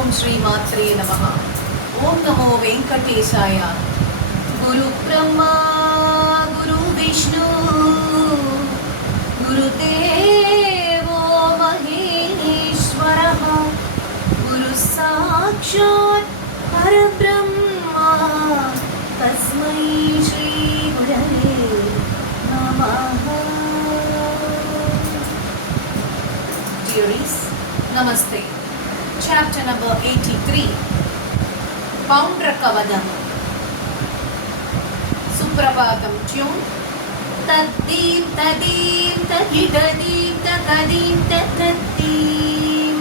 ओम श्री मात्रे नमः। ओम नमो वेंकटेशाय। गुरु ब्रह्मा गुरु विष्णु गुरुदेवो महेश्वरः गुरु साक्षात् परब्रह्मा तस्मै श्री गुरवे नमः। Dearies, Namaste. Chapter number 83. Paundrakavadam. Suprabhatam tune. Tadim tadim tadidadim takadim takadim.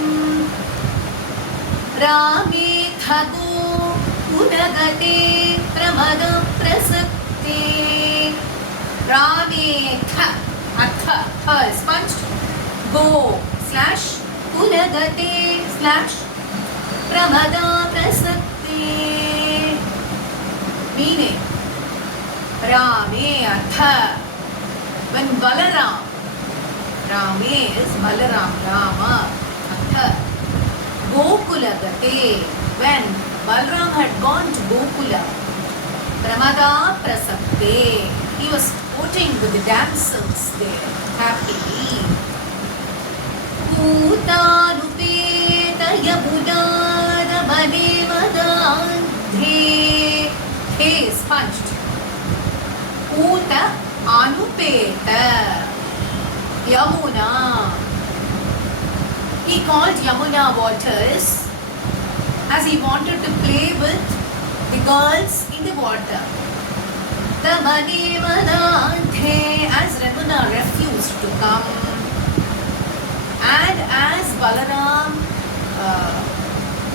Rame thago udagate pramadam prasakte. Rame tha. Atha. Tha is punched. Go slash udagate slash pramada prasakte. Meaning Rame Artha. When Balaram, Rame is Balaram, Rama, Artha. Gokula Gate. When Balaram had gone to Gokula, Pramada Prasakte. He was sporting with the damsels there, happily. Utanupeta yamuna madevadandhe. He is punched. Uta anupeta Yamuna. He called Yamuna waters as he wanted to play with the girls in the water. The madevadandhe, as Ramana refused to come. And as Balaram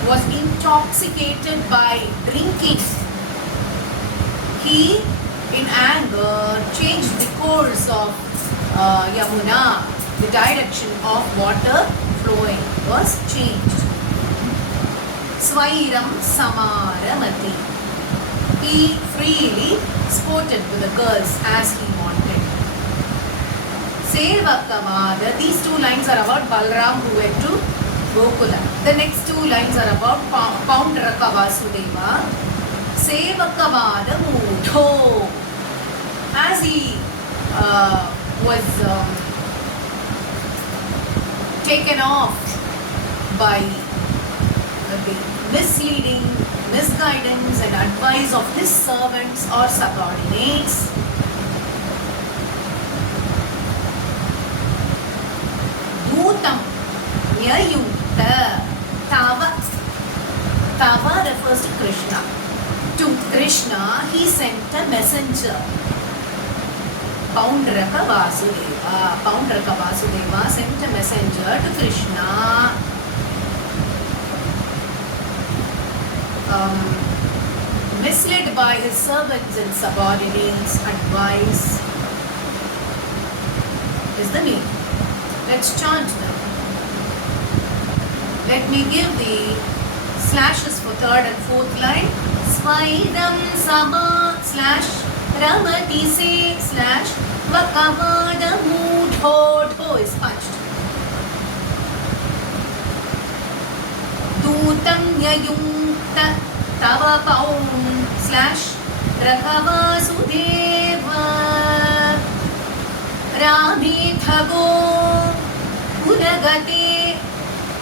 was intoxicated by drinking, he, in anger, changed the course of Yamuna. The direction of water flowing was changed. Swairam Samaramati. He freely sported with the girls as he wanted. Sevakavada. These two lines are about Balaram who went to Gokula. The next two lines are about Paundraka Vasudeva. Sevakavada Mudho. As he was taken off by the misleading, misguidance and advice of his servants or subordinates, Dutam Nyayukta Tava. Tava refers to Krishna. To Krishna, he sent a messenger. Paundraka Vasudeva. Paundraka Vasudeva sent a messenger to Krishna. Misled by his servants and subordinates' advice is the meaning. Let's chant them. Let me give the slashes for third and fourth line. Svaidam sama slash ramati se slash vakavada mudho. Tho is punched. Dutam yayungta tava paum slash rakava sudeva. Rame thago udagate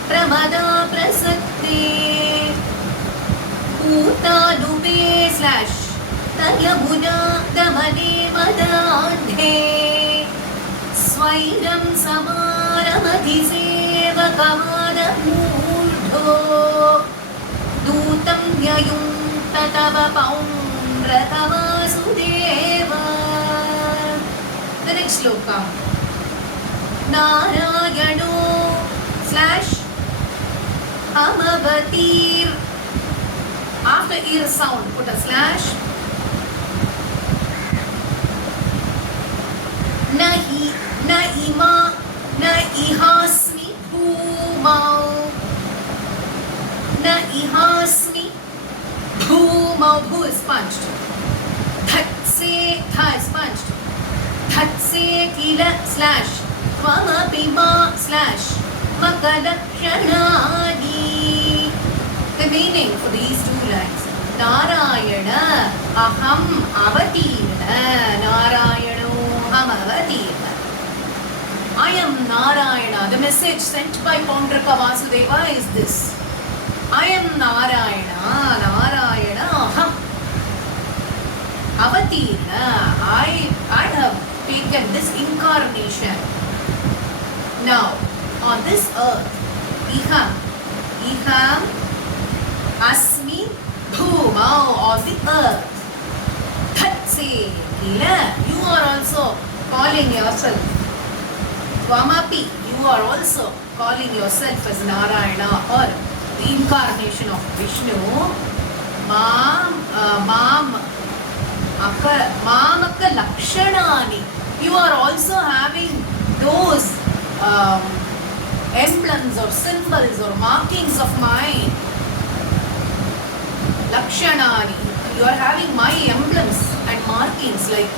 pramada prasakte. Utanupe slash Tayamuna damade madandhe. Swairam samaramati sevakavada mudho. Dutam yayum tatava paum rakava sudeva. The next sloka. Narayano slash Amavatir. After ear sound, put a slash. Nahi, naima, naihasmi bhumau. Naihasmi bhumau. Bhu is punched. Thatse, tha is punched. Thatse kila slash. Tvamapima slash. Makadakshanadi. meaning for these two lines. Narayana aham avatirna. Narayano aham avatirna. I am Narayana. The message sent by Paundraka Vasudeva is this. I am Narayana. Narayana aham avatirna. I have taken this incarnation. Now, on this earth, iham asmi bhumau, on the earth. Thatse kila, you are also calling yourself. Tvamapi, you are also calling yourself as Narayana or the incarnation of Vishnu. Mamaka lakshanani, you are also having those emblems or symbols or markings of mine. Lakshanani, you are having my emblems and markings like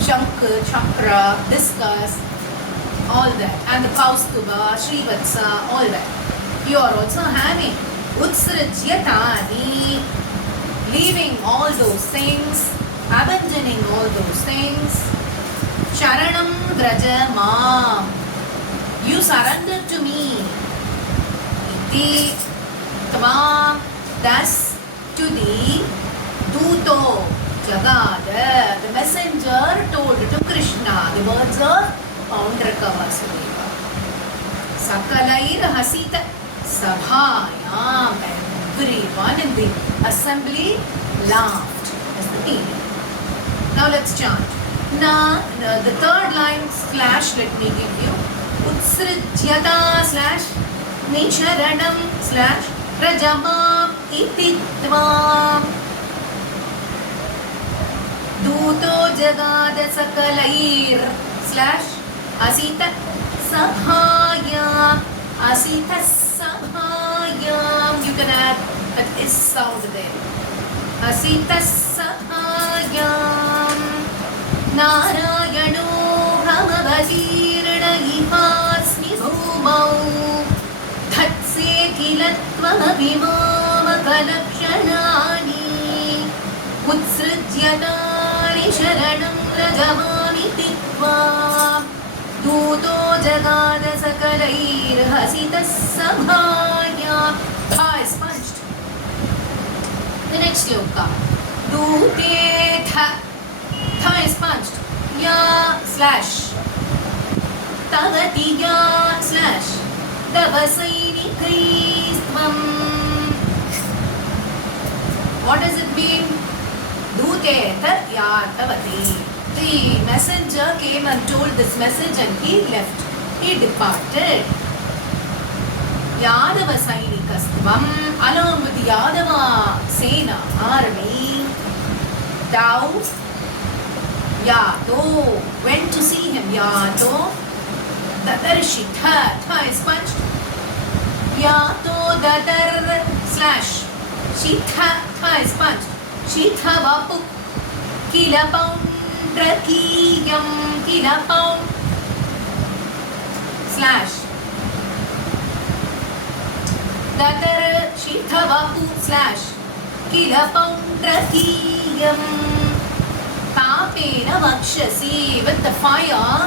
Shankh, Chakra, discus, all that, and the Kaustuba, Srivatsa, all that. You are also having Utsrajyatani, leaving all those things, abandoning all those things. Sharanam Vraja Mam, you surrender to me. Iti Tvam, thus to thee, Duto Jagada, the messenger told to Krishna, the words of Paundraka Vasudeva. Sakalair Hasita Sabhayam, everyone in the assembly laughed as the meaning. Now let's chant. The third line slash, let me give you. Utsrijyata slash Nisharanam slash Rajamam Ititvam Duto Jagada Sakalair slash Asita Sabhayam. Asita Sabhayam. You can add that is sound there. Asita Sabhayam. Narayano Brahmavatirna ihasmi bhumau Thatse kilattvamabhimamakalapshanani Utsrijyatani sharanam rajamami titvam Duto jagada sakalair hasita sabhayam. Tha is punched. The next sloka. Dute tha. Tha is punched. Ya slash Tavati ya slash Davasainikistvam. What does it mean? Dute tha ya Tavati. The messenger came and told this message and he left. He departed. Yadava Sainikastvam, along with the Yadava Sena army. Thou Yato went to see him. Yato Dadarshitha. Tha is punched. Yato Dadar slash Shitha. Tha is punched. Shitha Vapu Kila Poundrakiyam. Kila Pound slash Dadar Shitha Vapu slash Kila Poundrakiyam. Tapena Vakshasi, with the fire,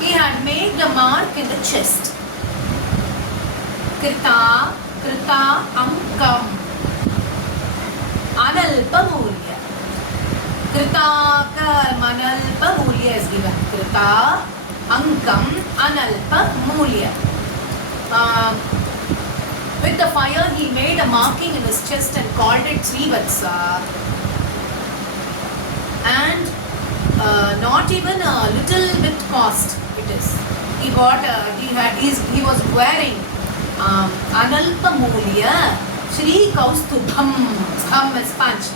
he had made the mark in the chest. Krita Ankam Analpa Mulya. Krita Manalpa Mulya is given. Krita Ankam Analpa Mulya. With the fire, he made a marking in his chest and called it Srivatsa. And not even a little bit cost it is. He was wearing Analpa Mulya Shri Kaustubham. Bham is punched.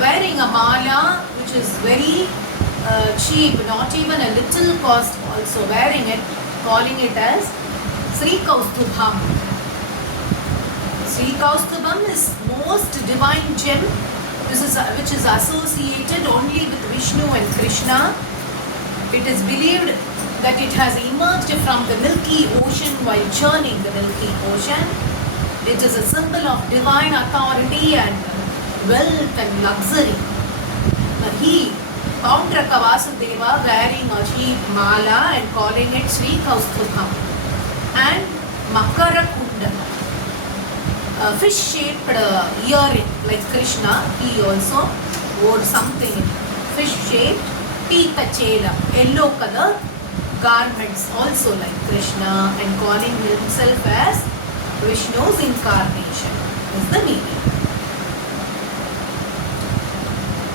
Wearing a mala which is very cheap, not even a little cost also, wearing it, calling it as Sri Kaustubham. Sri Kaustubham is most divine gem which is associated only with Vishnu and Krishna. It is believed that it has emerged from the Milky Ocean while churning the Milky Ocean. It is a symbol of divine authority and wealth and luxury. He Paundraka Vasudeva wearing a sheep mala and calling it Sri Kaustubham. And Makara Kunda, a fish-shaped earring like Krishna, he also wore something fish-shaped. Pita Chela, yellow color garments also like Krishna, and calling himself as Vishnu's incarnation is the meaning.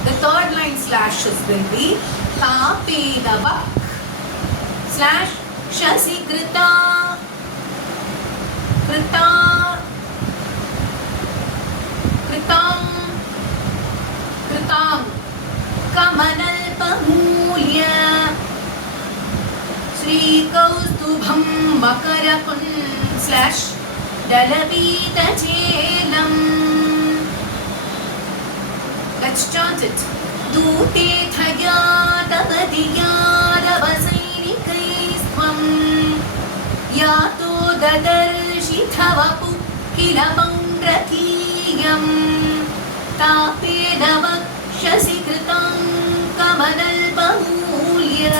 The third line slashes will be Tapedavak slash Shasi Krita Kritam Kamanalpamulya Sri Kaustubham Makarakun slash Dalavita Chelam. Let's chant it. Dute Thayadavadiyadavasainikaiswam Yato Dadarshithavapu Kilapandrathiyam Tapedavak Shasi Kritam Kamanalpamulya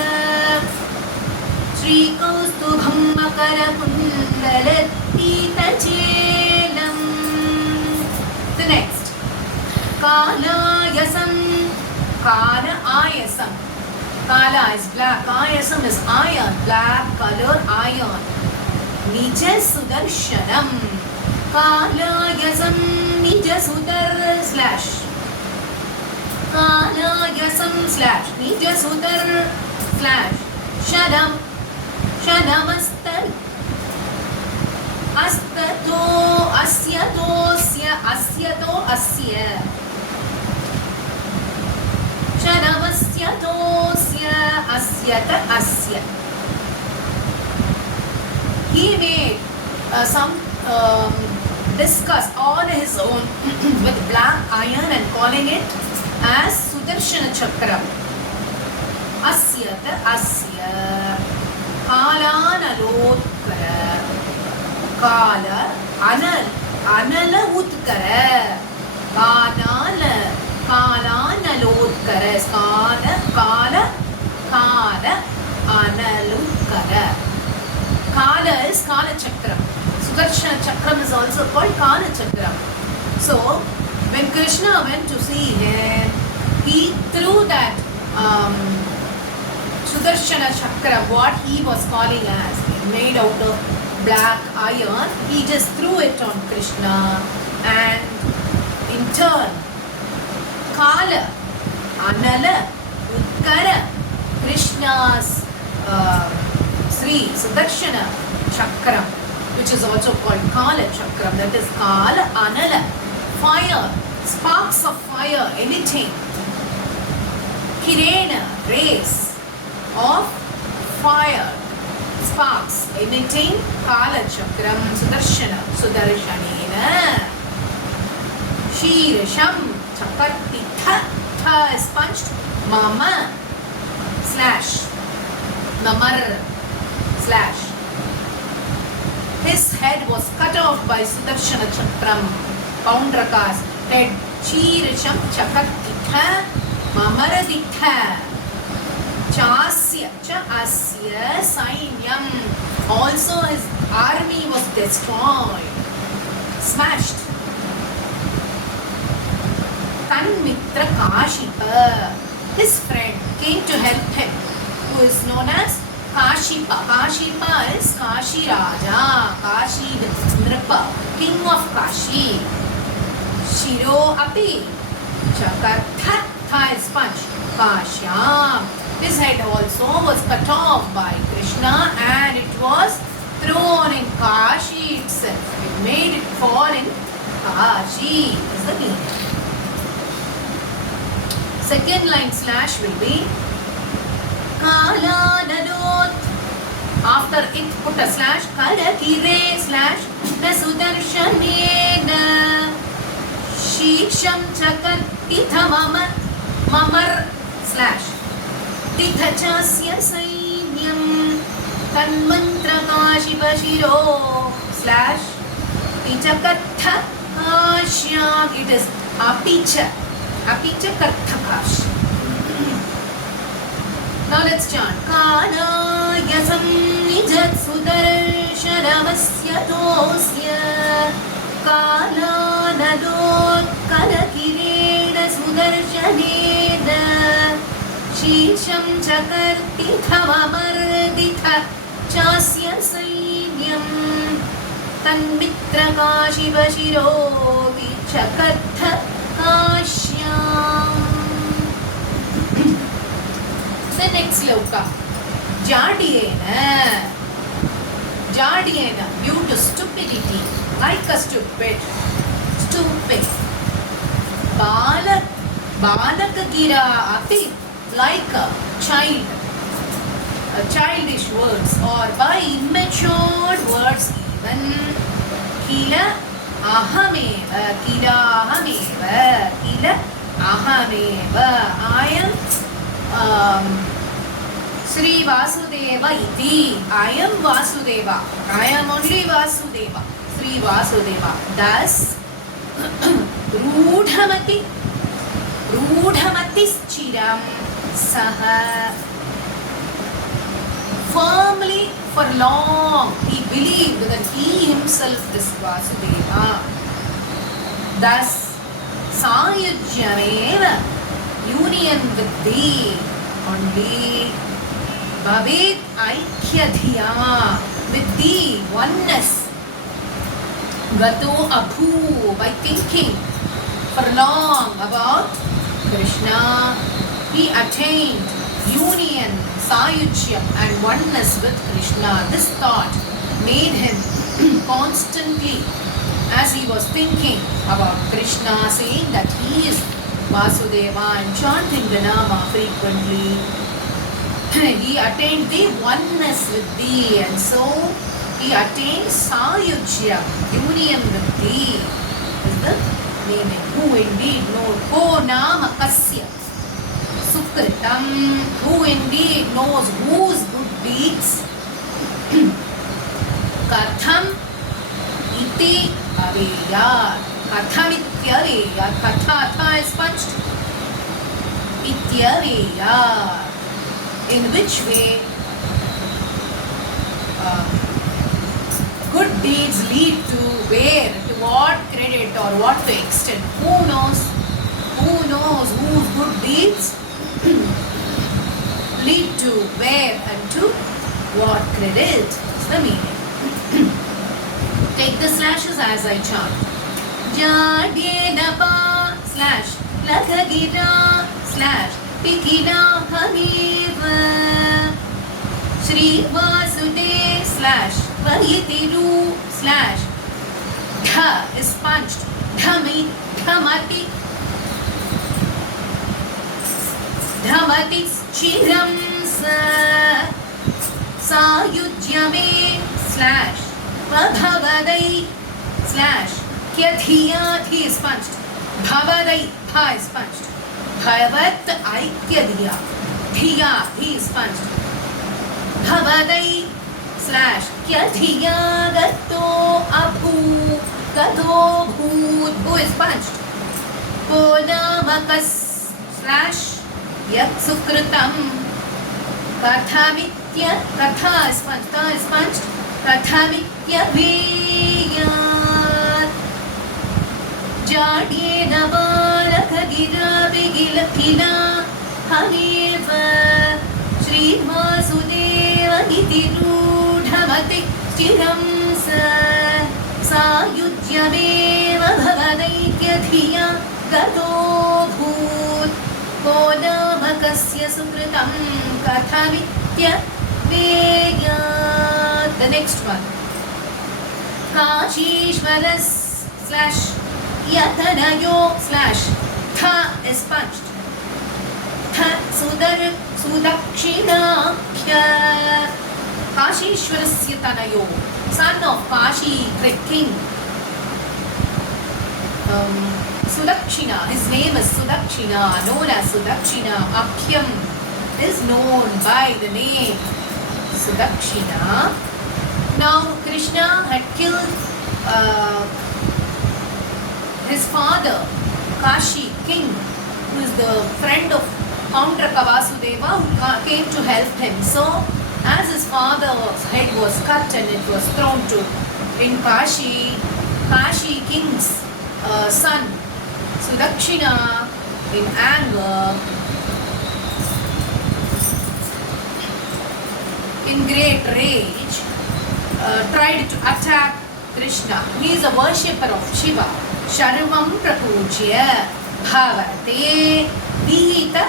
Sri Kaustubham Makarakundalatita Chelam. The next. Kalayasam. Kala Ayasam. Kala is black. Ayasam is iron. Black color iron. Nija Sudarshanam. Kalayasam Nija Sudar slash. Kalayasam slash. Nija Sudar slash. Shadam. Shadamastar. Astato asyatosya asyato asya. Shadamasyaatosya asyata asya. He made some discuss on his own with black iron and calling it as Sudarshana Chakra. Asyata asya. Kalanalotkara. Kala anala utkara. Kalanalotkara. Kala analutkara. Kala is Kala Chakra. Sudarshana Chakram is also called Kala Chakra. So when Krishna went to see him, he threw that Sudarshana Chakra, what he was calling as, made out of black iron, he just threw it on Krishna, and in turn, Kala, Anala, Utkara, Krishna's Sri Sudarshana Chakram, which is also called Kala Chakram, that is Kala, Anala, fire, sparks of fire emitting, Kirena, rays of fire, sparks emitting Kala Chakram Sudarshanena. Shirasham Chakatitha. Tha is punched. Mama slash. Namar slash. His head was cut off by Sudarshana Chakram. Paundraka's head. Shirasham Chakatitha. Mamaraditha. Chasya cha asya sainyam. Also his army was destroyed, smashed. Tanmitra Kashipa, his friend, came to help him, who is known as Kashipa. Kashipa is Kashi Raja, Kashi Nripa, king of Kashi. Shiro api Chakartha. Tha is punch. Kashyam. His head also was cut off by Krishna, and it was thrown in Kashi itself. It made it fall in Kashi is the meaning. Second line slash will be Kala Nadot. After it put a slash. Kalakire slash Nasudarshanena. Shiksham Chakar Mamar slash Tithachasya Sainyam. तन्मन्त्रकाशिपशिरो slash पिचकर्थकाश्याम्. It is apicha karthakash. Now let's chant. Kanaya samnijat sudarshanavasya tosya kalanadot kalakirena sudarshaneda shisham chakartithamamarditha chasya sainyam tanmitrakashivashiro vichakarthakasyam. The next sloka. Jadiyena, due to stupidity, like a stupid. Balakagira api, like a child, childish words, or by immature words even. Kila ahameva. I am Sri Vasudeva iti. I am Vasudeva. I am only Vasudeva. Sri Vasudeva. Thus, Rudhamatischidam saha. Firmly for long he believed that he himself is Vasudeva. Thus, Sayujyameva, union with thee only. Bhavet aikyadhiya, with thee oneness. Gato abhu, by thinking for long about Krishna, he attained union, sayujyam and oneness with Krishna. This thought made him constantly, as he was thinking about Krishna, saying that he is Vasudeva and chanting the Nama frequently, he attained the oneness with thee, and so he attained Sayujya, union with thee, is the meaning. Who indeed knows, Ko Nama Kasya Sukritam, who indeed knows whose good deeds, Katham iti aveya, Katham ityaveya, Katha is punched, ityaveya, in which way good deeds lead to where, to what credit or what to extent. Who knows whose good deeds lead to where and to what credit is the meaning. Take the slashes as I chant. Jadyenapa slash Lakagira slash Pikina Hameva Sri Vasude slash Vayitiru slash Dha is punched. Dhamati Chiram Sayujyame slash Bhavadai slash Kyadhiya, he is punched. Bhavadai, ha is punched. Bhavat Aikyadhiya, Dhiya, he is punched. Bhavadai slash Kyadhiya Gato Abhu, Gato Bhut, who is punched. Kodamakas slash Yat Sukritam, Kathamitya, Katha is punched, Ta is punched. Kathamitya Veyat Jadyena Balakagira Vigilakila Hameva Sri Vasudeva Nitirudhamati Chiram Sayujyameva Bhavadaikyadhiya Gato Bhut Kodamakasya Sukritam Kathamitya Veyat. The next one. Kashishvaras slash Yatanayo slash Tha is punched. Tha Sudakshinakhya Kashishvarasya Tanayo, son of Kashi, great king. Sudakshina, his name is Sudakshina, known as Sudakshina. Akhyam is known by the name Sudakshina. Now Krishna had killed his father, Kashi king, who is the friend of Paundraka Vasudeva, who came to help him. So as his father's head was cut and it was thrown to in Kashi king's son, Sudakshina, in anger, in great rage, tried to attack Krishna. He is a worshipper of Shiva. Sharvam prapujya bhavate vihita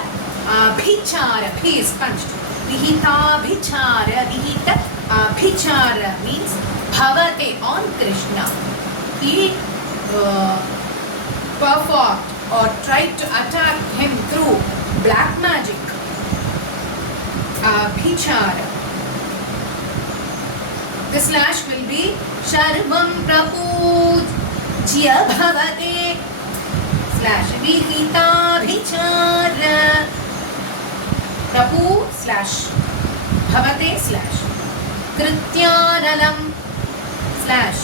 abhichara. He is punched. Vihita abhichara means bhavate on Krishna. He performed or tried to attack him through black magic. Abhichara. The slash will be Sharvam prapujya bhavate slash vihita bhichara. Prapu slash bhavate slash krityanalam slash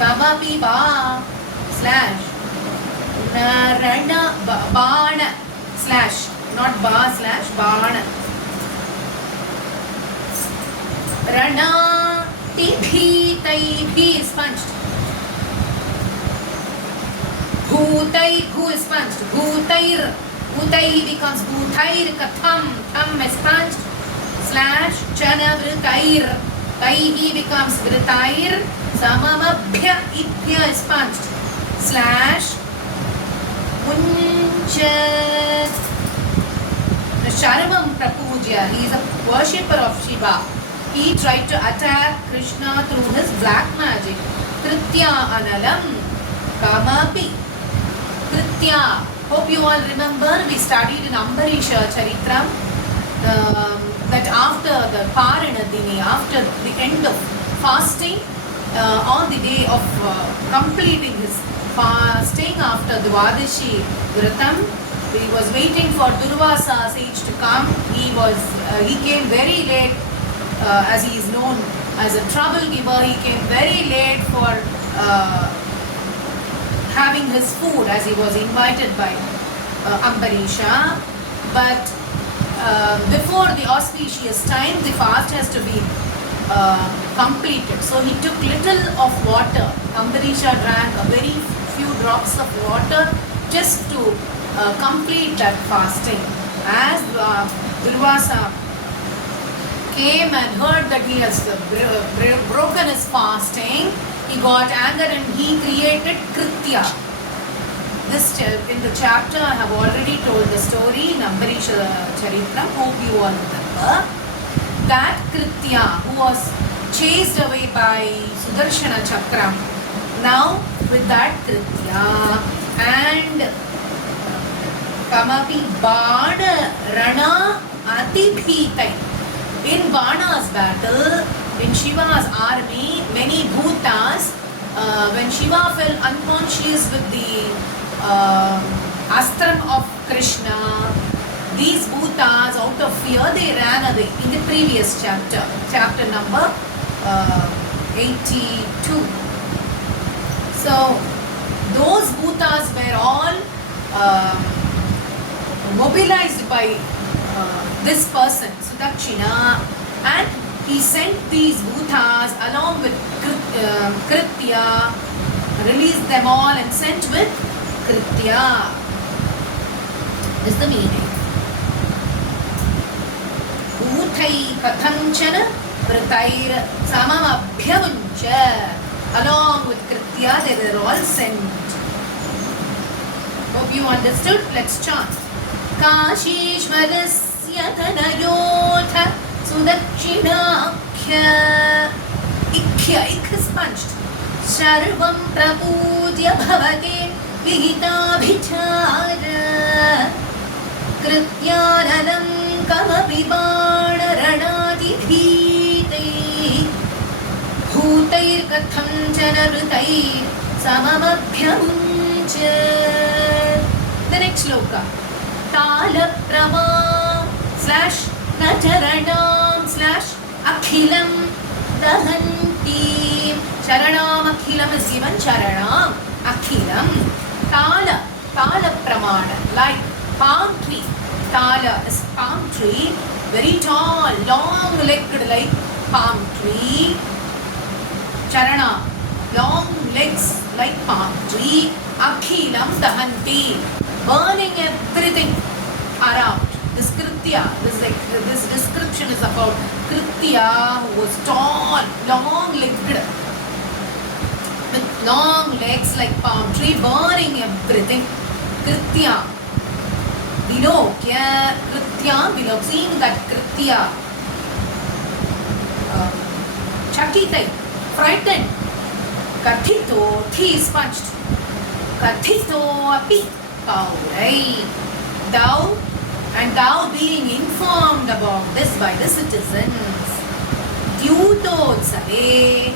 kamapi ba slash narana bana slash not ba slash bana rana tibhi is punched. Bhutai, who is punched. Bhutair, bhutai becomes bhutair katham, tham is punched. Slash chana vritair, taihi becomes vritair. Samamabhya ibhya is punched. Slash munchat. Sharvam prapujya, he is a worshipper of Shiva. He tried to attack Krishna through his black magic. Kritya analam kamapi. Kritya. Hope you all remember, we studied in Ambarisha Charitram that after the Paranadini, after the end of fasting, on the day of completing his fasting after the Dvadashi Vratam, he was waiting for Durvasa sage to come. He came very late. As he is known as a trouble giver, he came very late for having his food as he was invited by Ambarisha. But before the auspicious time, the fast has to be completed. So he took little of water. Ambarisha drank a very few drops of water just to complete that fasting. As Durvasa came and heard that he has broken his fasting, he got anger and he created Kritya. In the chapter I have already told the story in Ambarisha Charitram, hope you all remember. That Kritya who was chased away by Sudarshana Chakram, now with that Kritya and Kamapi Bana Rana Atibhitai. In Bana's battle, in Shiva's army, many bhutas, when Shiva fell unconscious with the astram of Krishna, these bhutas, out of fear, they ran away in the previous chapter, chapter number 82. So, those bhutas were all mobilized by this person, Sudakshina, and he sent these bhutas along with Kritya, released them all and sent with Kritya. This is the meaning. Bhutai kathamchana vritair samam abhyavuncha. Along with Kritya, they were all sent. Hope you understood. Let's chant. Kashishvarasya tanayotha Sudakshinakhya. Ik is punched. Sharvam prapujya bhavate vihitabhichara. Krityanadam kamapi bana ranati bhitei. Bhutair katham chana vritair samamabhyamcha. The next sloka. Tala prama slash nacharanam slash Akhilam dahanti. Charanam akhilam is given. Charanam akhilam. Tala. Tala pramana. Like palm tree. Tala is palm tree. Very tall, long-legged like palm tree. Charana. Long legs like palm tree. Akhilam dahanti. Burning everything around. This Kritya, this description is about Kritya who was tall, long-legged, with long legs like palm tree, burning everything. Kritya. Below, Kritya, below, seeing that Kritya, Chakitai, frightened. Kathito, he is punched. Kathito api, paurai. Thou being informed about this by the citizens. Dyutotsave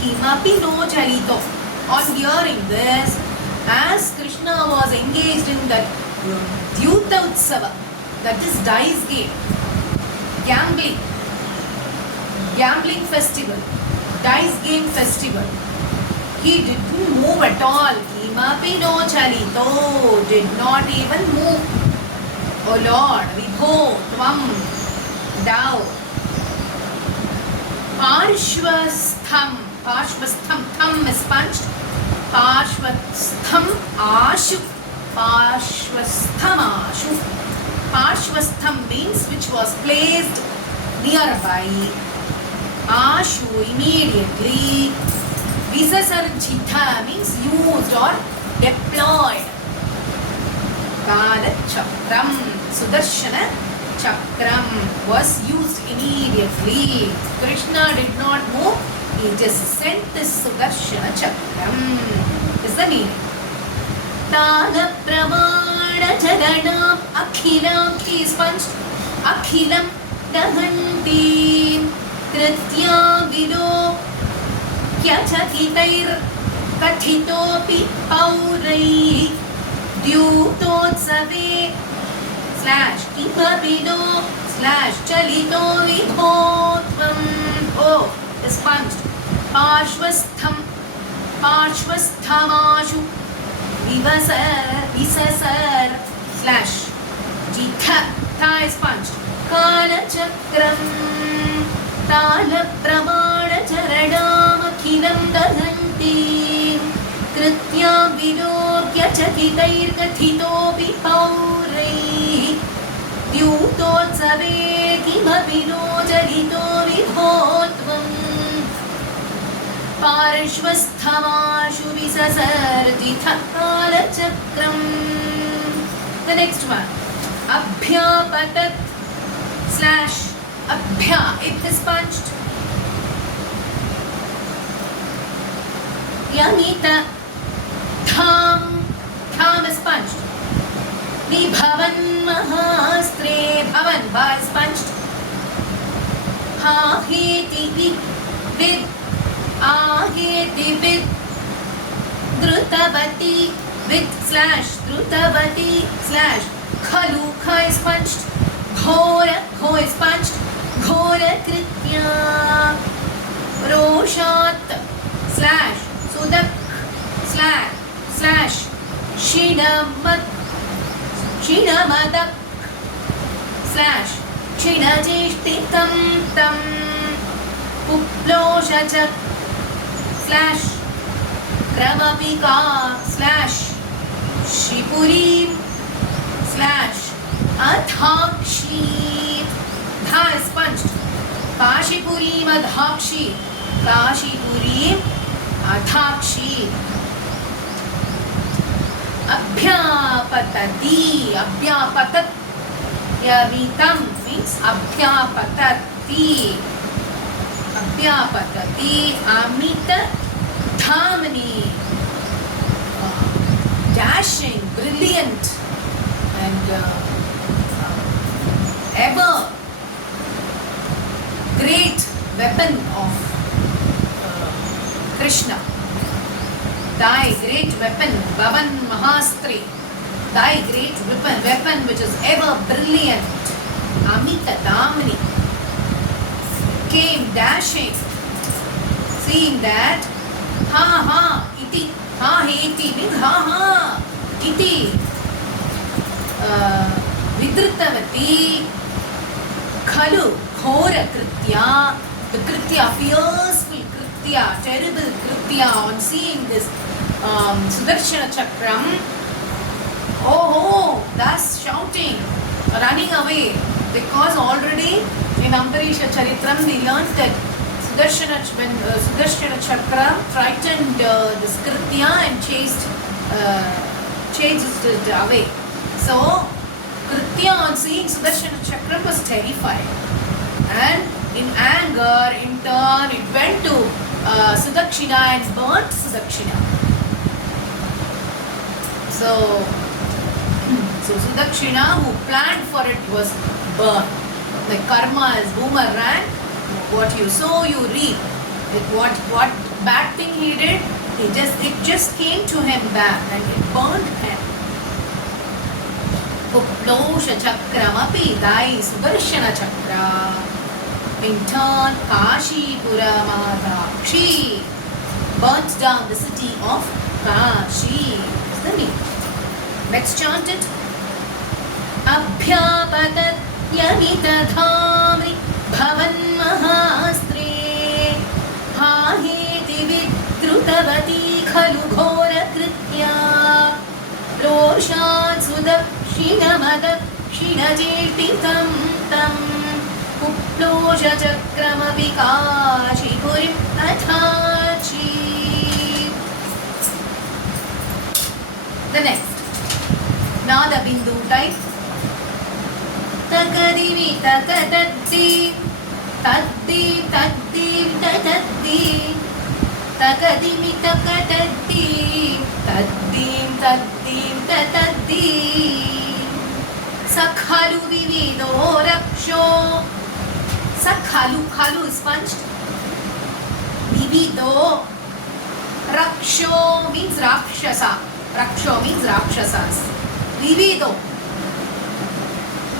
kimapi no chalito. On hearing this, as Krishna was engaged in that Dyutotsava, that is dice game, gambling festival, dice game festival, he didn't move at all. Kimapi no chalito, did not even move. O Lord, Vibho, Tvam, Thou. Parshvastham, Tham is punched. Parshvastham Ashu. Parshvastham means which was placed nearby. Ashu immediately. Visasarjita means used or deployed. Kala Chakram, Sudarshana Chakram was used immediately. Krishna did not move, he just sent this Sudarshana Chakram. Is the meaning. Tala Pramana Charanam Akhilam, he is punched. Akhilam Dahanti Kritya Vido Kyachakitair Kathitopi Paurai Dyutotsave / Kimapido / Chalito Vibhotvam. Oh, is punched. Parshvasthamashu Visasar / Jitha. Tha is punched. Kala Chakram. Tala Pramana Charanam Akhilam Dahanti Kritya Vidokya Chakitair Kathitopi Paurai Dyutotsave Kimapido Jalito Vibhotvam. Parshvasthamashu Visasarjitha Kala Chakram. The next one. Abhyapatat / Abhya, it is punched. Yamita, Tham is punched. Vibhavan Mahastre, Bhavan, Ba is punched. Aheti vid, Drutavati, with / Drutavati / Khalu, Kha is punched. Ghora, Kho is punched. Ghora Kritya Roshat / Sudak / Shinamadak / Chinajishtikam Tam Uploshachak / Kramapika / Shipurim / Adhakshi. Dha is punched. Kashipurim Adhakshi. Kashipurim Adhakshi. Abhyapatati. Abhyapatat. Yavitam means Abhyapatati. Abhyapatati. Amita Dhamani. Dashing, brilliant, and ever great weapon of Krishna. Thy great weapon, Bhavan Mahastri, thy great weapon which is ever brilliant, Amita Dhamani, came dashing, seeing that ha ha iti, ha iti means ha ha iti, vidritavati khalu ghora kritya, the kritya, fearful kritya, terrible kritya. On seeing this Sudarshana Chakram, oh, thus shouting, running away, because already in Ambarisha Charitram we learnt that when Sudarshana Chakra frightened this Kritya and chased it away. So Kritya, on seeing Sudarshana Chakra, was terrified, and in anger, in turn, it went to Sudakshina and burnt Sudakshina. So Sudakshina, who planned for it, was burned. The karma is boomerang. What you sow, you reap. What bad thing he did, it just came to him back, and it burned him. Uplosha Chakramapi Dai Sudarshana Chakra. In turn, Kashipura Madakshi burnt down the city of Kashi. Is the name. Let's chant it. Abhyapatat Yamita Dhamri Bhavan Mahastre Haheti Vidrutavati Khalu Ghora Kritya Roshat Sudakshina Madakshina Jetitam Tam Uplosha Chakramapi Kashipurim Athachi. The next Nada Bindu type. Takadimi takadaddi, taddi taddi tadaddi, takadimi takadaddi, taddi taddi tadaddi. Sakhalu vivido raksho. Sakhalu, khalu is punched. Vivido raksho means rakshasa. Raksho means rakshasas. Vivido.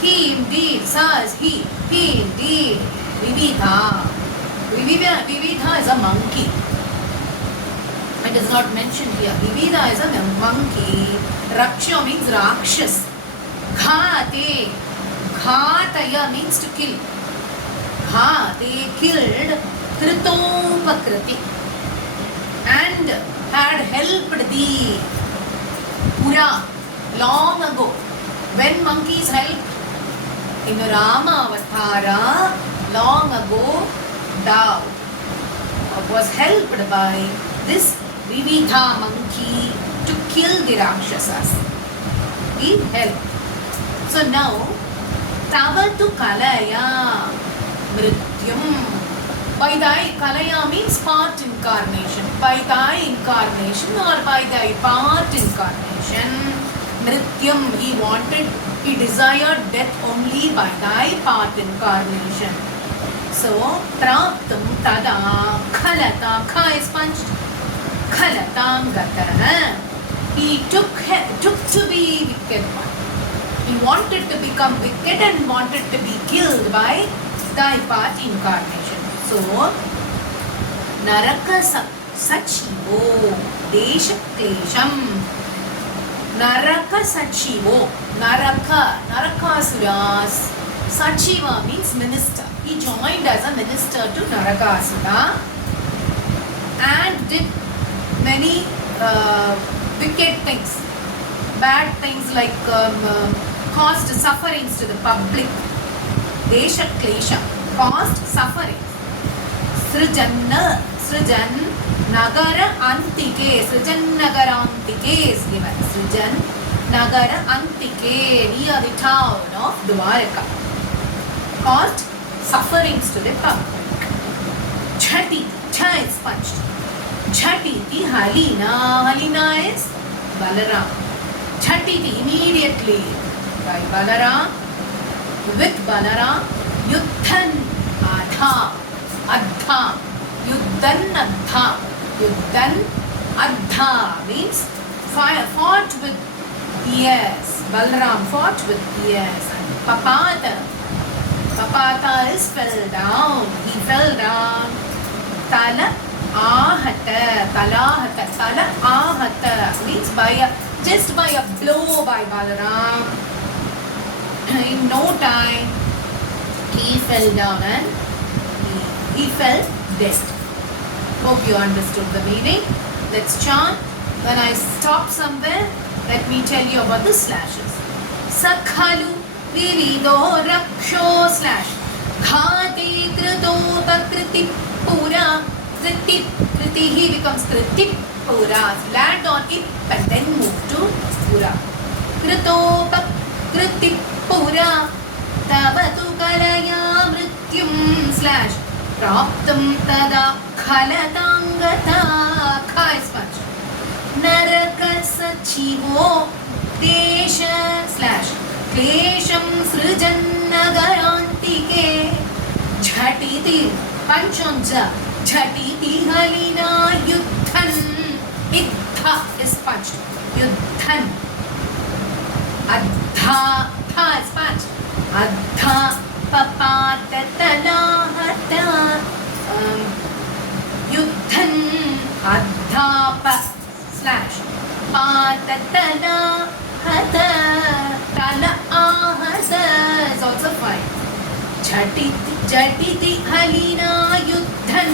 He indeed, says he indeed. Vividha. Vividha is a monkey. It is not mentioned here. Vividha is a monkey. Raksho means rakshas. Ghate. Ghataya means to kill. Ghate killed Kritopakriti and had helped thee. Pura, long ago. When monkeys helped in Rama Avatara, long ago, thou was helped by this Vividha monkey to kill the Rakshasas. He helped. So now, Tavatu Kalaya Mrityam. By thy Kalaya means part incarnation. By thy incarnation or by thy part incarnation, Mrityam, he desired death only by thy part incarnation. So, Praptam Tada Khalata, Kha is punched, Khalatam Gatah. He took to be wicked one. He wanted to become wicked and wanted to be killed by thy part incarnation. So, Naraka Sachivo Desha Klesham. Naraka Sachivo. Narakasuras. Sachiva means minister. He joined as a minister to Narakasura and did many wicked things, bad things like caused sufferings to the public. Desha Klesha, caused sufferings. Srijan Nagara Antike. Srijan Nagara Antike is given. Srijan Nagara Antike, near the town of Dwarka. Caused sufferings to the public. Chati, Cha is punched. Chati, the Halina. Halina is Balaram. Chati, immediately by Balaram. With Balaram, Yuddhan Adha. Adha. Yuddhan Adha. Yuddhan Adha means fought with ears. Balaram fought with ears. And Papata is fell down. He fell down. Tala ahata, talahata, tala ahata means just by a blow by Balaram. In no time, he fell down and he fell dead. Hope you understood the meaning. Let's chant. When I stop somewhere, let me tell you about the slashes. Sakhalu vivido raksho slash khati krito takriti pura kriti kritihi becomes kriti pura. Land on it and then move to pura. Krito kriti pura tavatu kalaya mrityum slash praptam tada khalatangata kha is much naraka sachivo desha slash klesham srijan nagarantike jhatiti panchonja jhatiti halina yuddhan iddha is punched yuddhan adha tha is punched adha papatattalahata yuddhan adhapa slash patattalahata tala ahata is also fine. Jhatiti halina yuddhan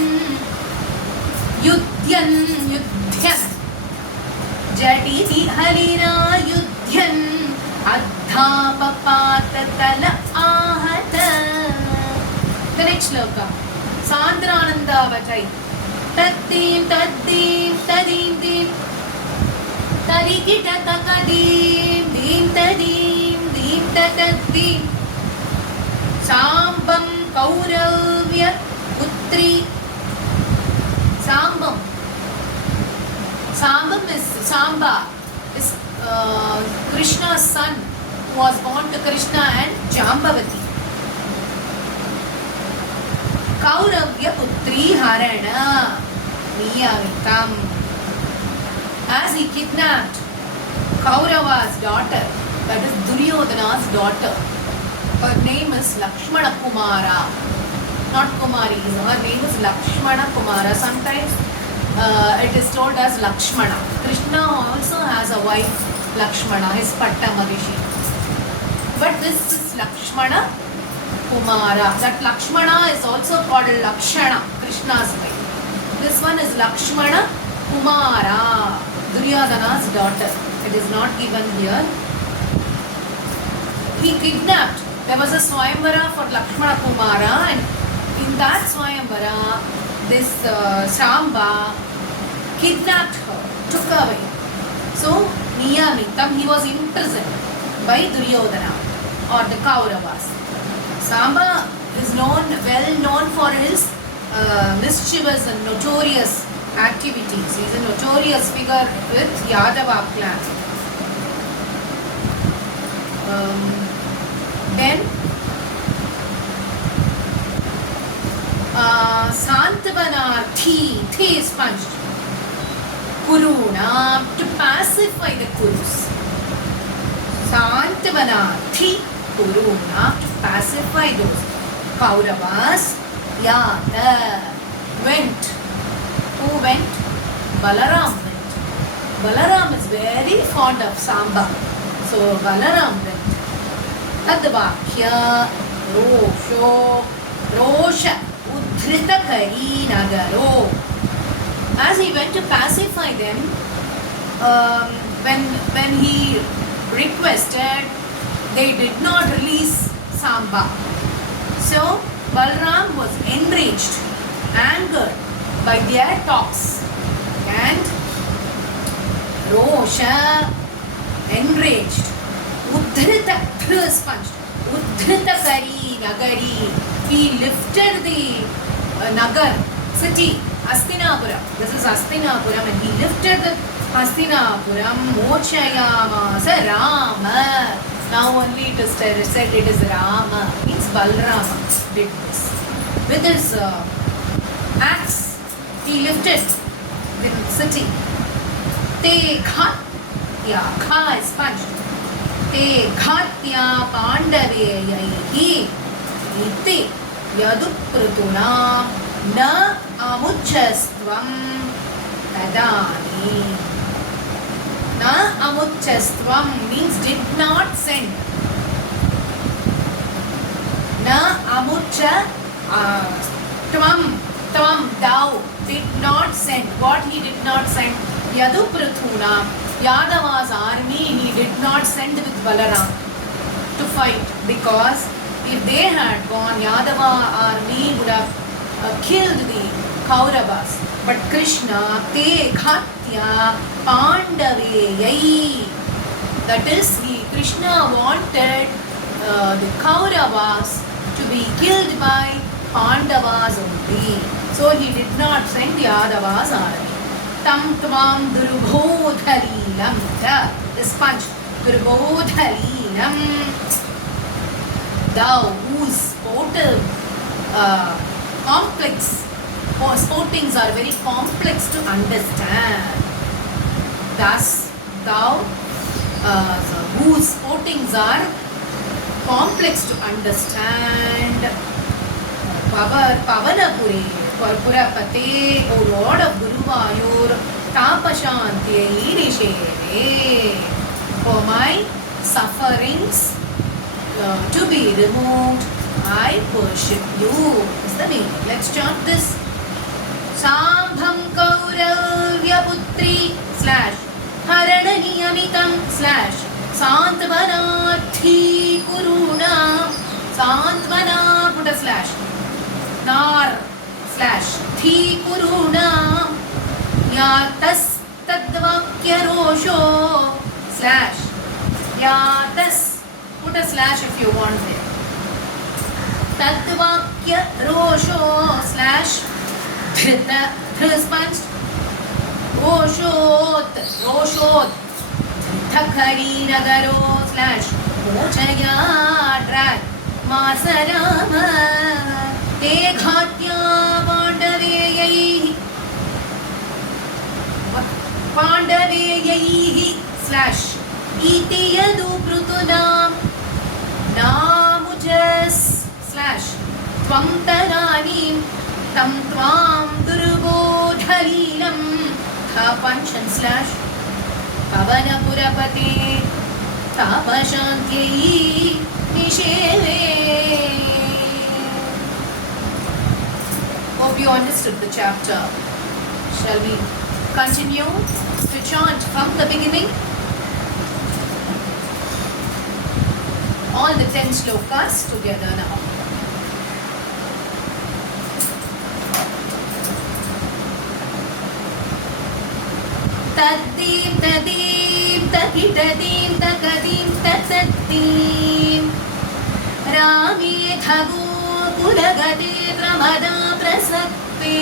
yudhyan yudhyan jhatiti halina yudhyan adhapa patatala ahata. The next shloka. Sandrananda Vajai. Tadim tadim tadim dim tarikita takadim dim tadim dim tatadim Sambam Kauravya Putri Sambam Samba is Krishna's son who was born to Krishna and Jambavati. Kauravya Putri Harana Niyavitam. As he kidnapped Kaurava's daughter, that is Duryodhana's daughter. Her name is Lakshmana Kumara. Not Kumari, her name is Lakshmana Kumara. Sometimes it is told as Lakshmana. Krishna also has a wife, Lakshmana, his Pattamarishi. But this is Lakshmana Kumara. That Lakshmana is also called Lakshana, Krishna's wife. This one is Lakshmana Kumara, Duryodhana's daughter. It is not given here. He kidnapped. There was a Swayamvara for Lakshmana Kumara, and in that Swayamvara, this Samba kidnapped her, took her away. So, Niyamitam, he was imprisoned by Duryodhana or the Kauravas. Samba is well known for his mischievous and notorious activities. He is a notorious figure with Yadava clan. Then Santavanarthi, Thi is punched. Kuruna, to pacify the Kurus. Santavanarthi, Kuruna, to pacify those. Kauravas, Yata, went. Who went? Balaram went. Balaram is very fond of Samba. So Balaram went. Tadvakya Rosha Udhrita Kari Nagaro. As he went to pacify them, when he requested, they did not release Samba. So Balaram was enraged, angered by their talks, and Rosha, enraged, Uddhrita, is punched. Uddhrita Kari Nagari. He lifted the Nagar, city, Hastinapura. This is Hastinapura, and he lifted the Hastinapuram, Mochayamasa Rama. Now only it is said it is Rama, means Balrama did this. With his axe, he lifted the city. Te Khatya, Kha is punched. Te Khatya Pandaveyaihi iti यदुपृतुना न अमुच्चस्त्वं तदानीं. Na amuccastvam means did not send. Na amucca tvam thou did not send. What he did not send? Yaduprathuna, Yadava's army he did not send with Balaram to fight, because if they had gone, Yadava army would have killed the Kauravas. But Krishna te ghatya pandaveyai, that is, Krishna wanted the Kauravas to be killed by Pandavas only. So he did not send Yadava's army. Tam tvam durbodhalilam, the sponge, durbodhalilam, thou whose sportive complex sportings are very complex to understand. Thus, thou whose sportings are complex to understand. Pavanapuri, Purapate, O Lord of Guruvayur, Tapashantyai Nishede, for my sufferings to be removed, I worship you. Is the meaning. Let's chant this. Sambham Kauravya Putri / Harananiyamitam / Santvanathi Kuruna Santvana put a slash nar / Thi Kuruna Yatas Tadvakya Rosho / Yatas put a slash if you want it. Tadvakya Rosho / Dhrita sponge Roshot Dhritakari Nagaro / Mochaya drag Masarama te ghatya pandaveyai / iti yadu prutunam namujas / tvam tadanim tam tvam durbodhalilam punch / pavanapurapate tapashantyai nisheve. Hope you understood the chapter. Shall we continue to chant from the beginning? All the 10 shlokas together now. Tadim tadim takitadim takadim tatadim Rami thagu pulagade pramada prasakte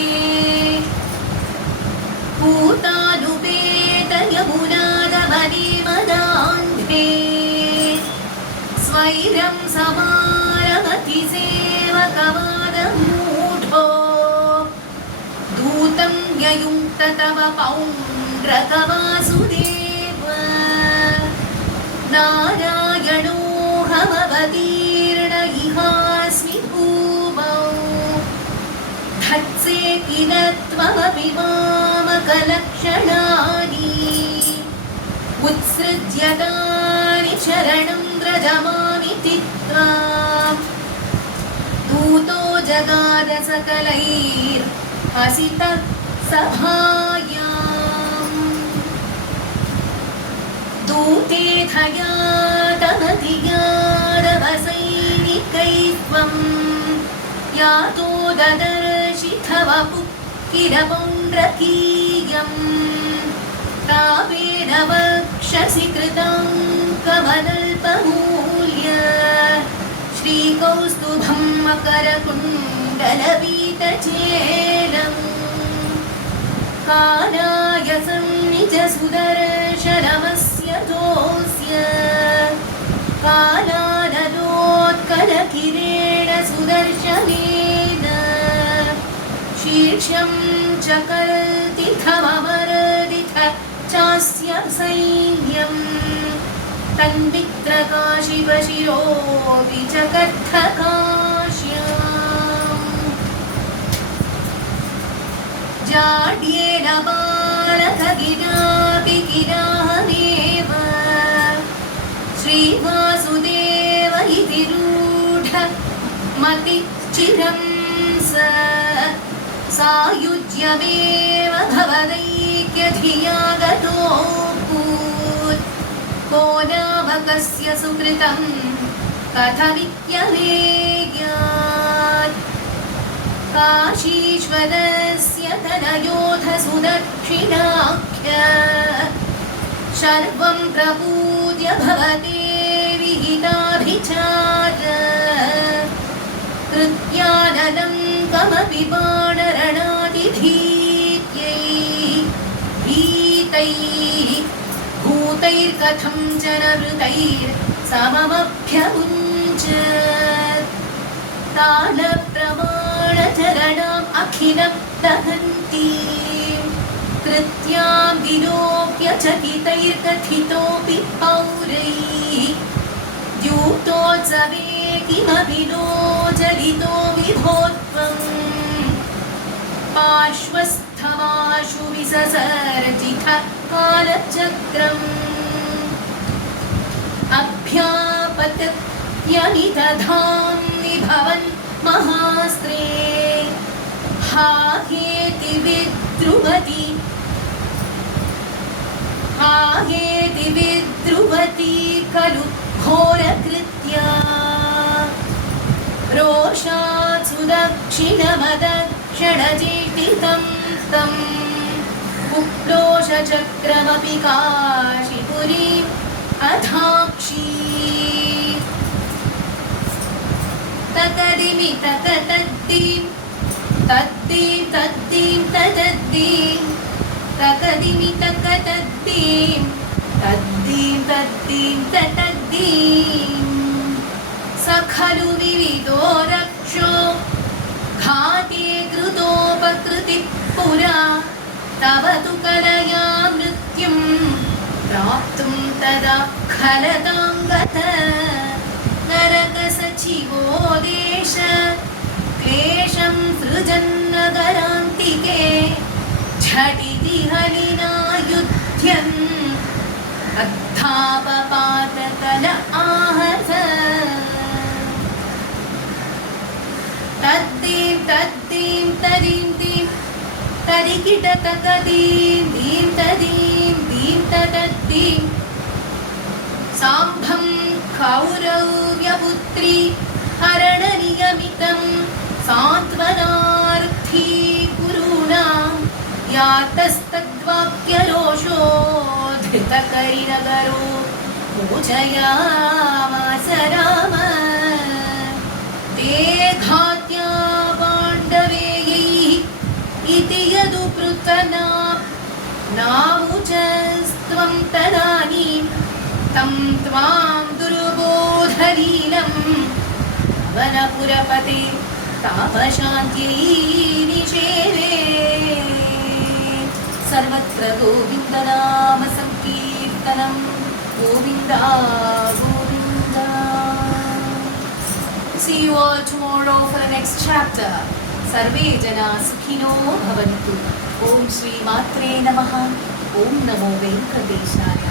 Putanupeta yamuna damani madandhe Svairam samaramati sevakavadam mudho Dutam yayunta tava Rakavasudeva Narayano Hamabatirna ihasmi bhuvau Dhatse kinatvapi mamakalakshanani Utsrityatani charanam drajamami titvam Duto jagada sakalair hasita sabhayam Dute thaya danatiyadavasainikaivam Yato dadarshithavapu kirapundrakiyam Tavena vakshasi kritam kamanalpamulya Shri kaustubham makarakundalapitachelam Kanaya sannija sudarshanamsya dosya Kalanadotkalakirena sudarshanena Shirsham chakartithamamartitha chasya sainyam Tanvitrakashipashiro vichakarthakashya जाड्येन बालकगिरापि गिराहमेव श्रीवासुदेव इति रूढ मतिश्चिरं स सायुज्यमेव भवदैक्यधिया गतोऽभूत् को नाम कस्य सुकृतं कथमित्यवेद्यात् काशीश्वरस्य तनयोध सुदक्षिणाख्य सर्वं प्रपूज्य भवते विहिताभिचार कृत्यानलं कमपि बाणरणादिधीत्यै भीतैः भूतैर्कथं च न वृतैर्सममभ्यमुञ्चत् तालप्रमाणचरणाम् अखिलं दहन्ति कृत्यां विलोक्य चकितैर्कथितोऽपि पौरैः द्यूतोत्सवे किमपि नो जलितो विभोत्वम् पार्श्वस्थमाशु विससर्जित कालचक्रम् अभ्यापत्यमितधाम्नि भवन् महास्त्रे हाहेति विद्रुवती खलु घोरकृत्या रोषात् सुदक्षिणमदक्षिणजेष्टितं तं कुप्रोषचक्रमपि काशीपुरीम् अधाक्षी ततदिमि तततद्दीं तद्दीं तद्दीं ततद्दीं ततदिमि तततद्दीं तद्दीं तद्दीं ततद्दीं स खलु विविधो रक्षो घाते कृतोपकृतिः पुरा तव तु कलया मृत्युं प्राप्तुं तदा खलदाङ्गत नरकसचिवो देश क्लेशं सृजन्नगरान्तिके झटिति हलिना युध्यन् अद्धापपातकल आहत तद्दीं तद्दीं तदीं दीं तदिकिटतकदीं दीं तदीं दीं तदद्दीं साम्भं कौरव्यपुत्री हरणनियमितं सान्त्वनार्थी कुरूणां यातस्तद्वाक्यरोषो धृतकरिनगरो पूजयामास राम ते घात्या पाण्डवेयैः इति यदुपृतना नामुचस्त्वं तदानीं तं त्वां दुर्बोधलीलं वनपुरपते तापशान्त्यै निषेवे सर्वत्र गोविन्दनाम संकीर्तनं गोविन्दा Govinda. See you all tomorrow for the next chapter. सर्वे जना सुखिनो भवन्तु. ओम श्री मात्रे नमः. ओम नमो वेंकटेशाय.